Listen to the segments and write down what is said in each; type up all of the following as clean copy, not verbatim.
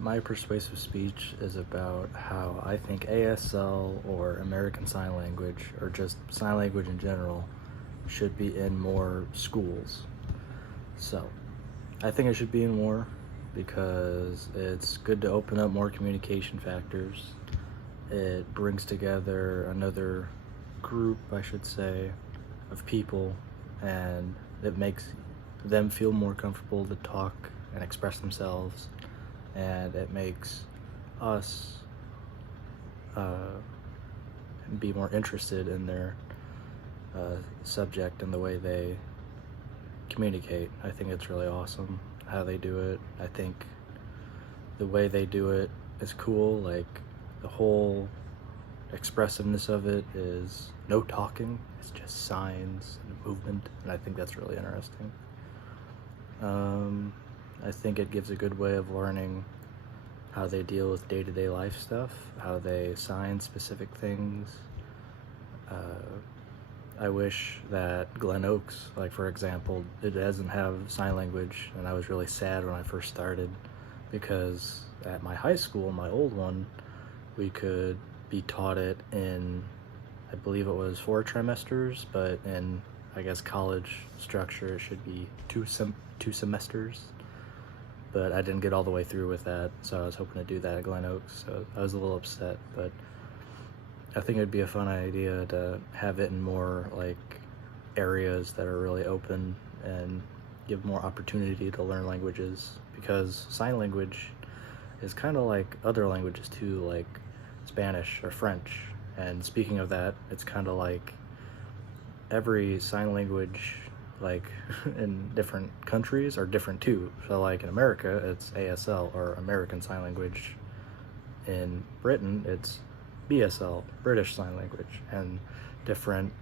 My persuasive speech is about how I think ASL or American Sign Language, or just sign language in general, should be in more schools. So, I think it should be in more because it's good to open up more communication factors. It brings together another group, I should say, of people, and it makes them feel more comfortable to talk and express themselves, and it makes us be more interested in their subject and the way they communicate. I think it's really awesome how they do it. I think the way they do it is cool. Like, the whole expressiveness of it is no talking, it's just signs and movement, and I think that's really interesting. I think it gives a good way of learning how they deal with day-to-day life stuff, how they sign specific things. I wish that Glen Oaks, like for example, it doesn't have sign language, and I was really sad when I first started because at my high school, my old one, we could be taught it in, I believe it was 4 trimesters, but in, I guess, college structure it should be two semesters. But I didn't get all the way through with that, so I was hoping to do that at Glen Oaks, so I was a little upset. But I think it'd be a fun idea to have it in more like areas that are really open and give more opportunity to learn languages, because sign language is kind of like other languages too, like Spanish or French. And speaking of that, it's kind of like every sign language, like in different countries, are different too. So like in America, it's ASL, or American Sign Language. In Britain, it's BSL, British Sign Language, and different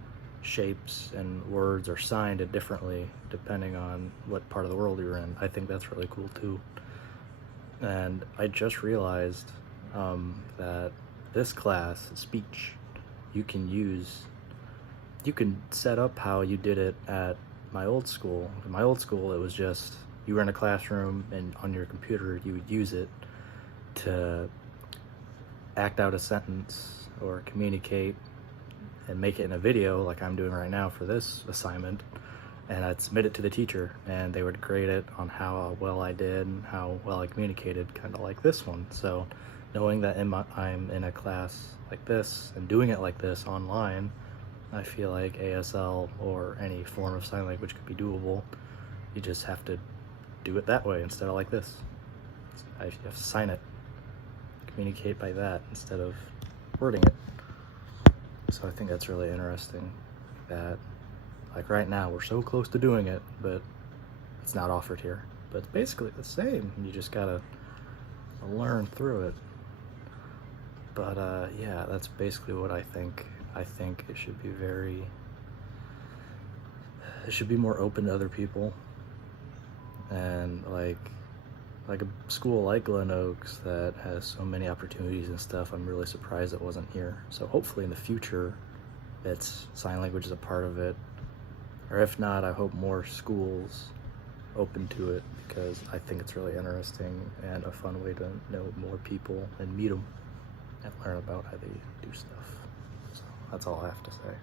shapes and words are signed differently depending on what part of the world you're in. I think that's really cool too. And I just realized that this class, speech, you can set up how you did it at my old school. In my old school, it was just, you were in a classroom and on your computer you would use it to act out a sentence or communicate and make it in a video like I'm doing right now for this assignment, and I'd submit it to the teacher and they would grade it on how well I did and how well I communicated, kind of like this one. So knowing that I'm in a class like this and doing it like this online, I feel like ASL or any form of sign language could be doable. You just have to do it that way instead of like this. You have to sign it, communicate by that instead of wording it. So I think that's really interesting that, like, right now we're so close to doing it, but it's not offered here. But it's basically the same. You just gotta learn through it. But yeah, that's basically what I think. I think it should be more open to other people, and like a school like Glen Oaks that has so many opportunities and stuff, I'm really surprised it wasn't here. So hopefully in the future it's sign language is a part of it, or if not, I hope more schools open to it, because I think it's really interesting and a fun way to know more people and meet them and learn about how they do stuff. So that's all I have to say.